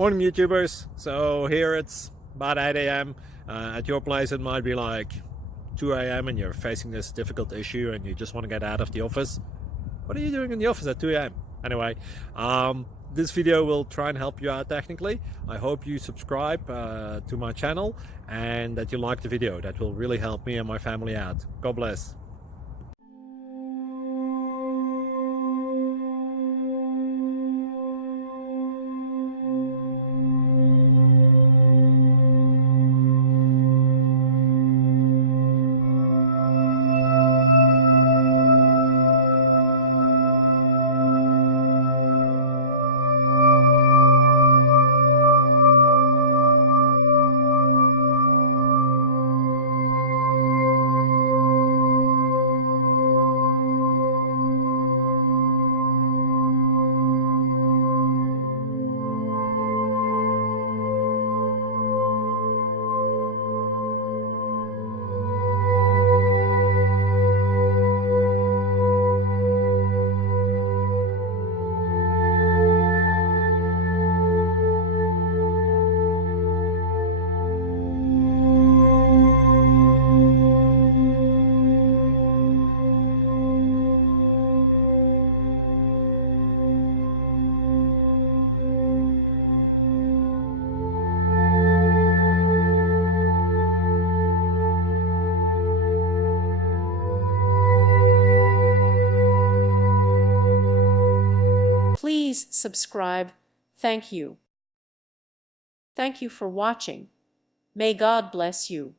Morning YouTubers. So here it's about 8 a.m. At your place it might be like 2 a.m. and you're facing this difficult issue and you just want to get out of the office. What are you doing in the office at 2 a.m.? Anyway, this video will try and help you out technically. I hope you subscribe to my channel and that you like the video. That will really help me and my family out. God bless. Please subscribe. Thank you. Thank you for watching. May God bless you.